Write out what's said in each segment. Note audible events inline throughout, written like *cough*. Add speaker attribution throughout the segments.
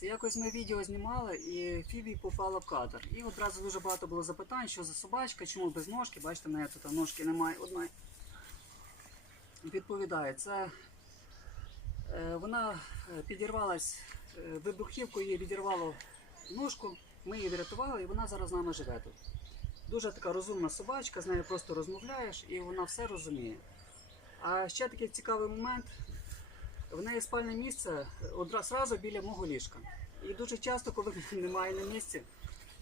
Speaker 1: Це якось ми відео знімали і Фібі попала в кадр. І одразу дуже багато було запитань, що за собачка, чому без ножки. Бачите, в неї тут ножки немає одної. Відповідає, це е, вона е, підірвалась е, вибухівкою, її відірвало ножку, ми її врятували і вона зараз з нами живе тут. Дуже така розумна собачка, з нею просто розмовляєш і вона все розуміє. А ще такий цікавий момент. В неї спальне місце одразу біля мого ліжка. І дуже часто, коли *laughs* немає на місці,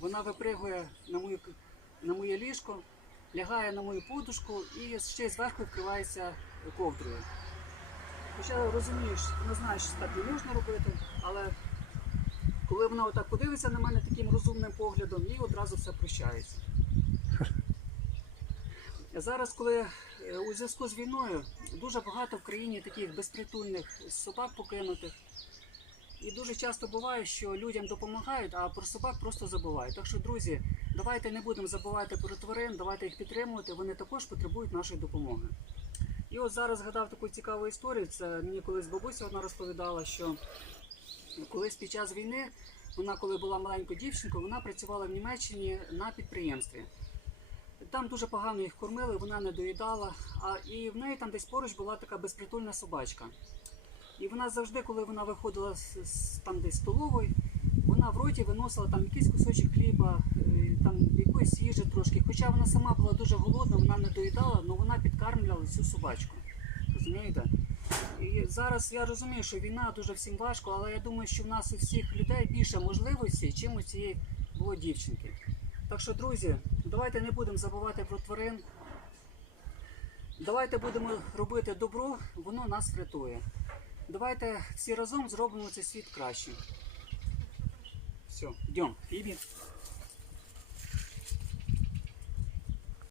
Speaker 1: вона випригує на, мою, на моє ліжко, лягає на мою подушку і ще й зверху вкривається ковдрою. Хоча розумієш, не знаю, що так не можна робити, але коли вона отак подивиться на мене таким розумним поглядом, їй одразу все прощається. *laughs* Зараз, коли у зв'язку з війною дуже багато в країні таких безпритульних собак покинутих. І дуже часто буває, що людям допомагають, а про собак просто забувають. Так що, друзі, давайте не будемо забувати про тварин, давайте їх підтримувати. Вони також потребують нашої допомоги. І от зараз згадав таку цікаву історію. Це мені колись бабуся одна розповідала, що колись під час війни, вона, коли була маленькою дівчинкою, вона працювала в Німеччині на підприємстві. Там дуже погано їх кормили, вона не доїдала. А і в неї там десь поруч була така безпритульна собачка. І вона завжди, коли вона виходила з, з там десь столової, вона в роті виносила там якийсь кусочок хліба, е, там якоїсь їжі трошки. Хоча вона сама була дуже голодна, вона не доїдала, але вона підкармлювала цю собачку. Розумієте? І зараз я розумію, що війна дуже всім важко, але я думаю, що в нас у всіх людей більше можливостей, чим у цієї було дівчинки. Так що, друзі, давайте не будемо забувати про тварин. Давайте будемо робити добро, воно нас врятує. Давайте всі разом зробимо цей світ кращим. Все, йдемо.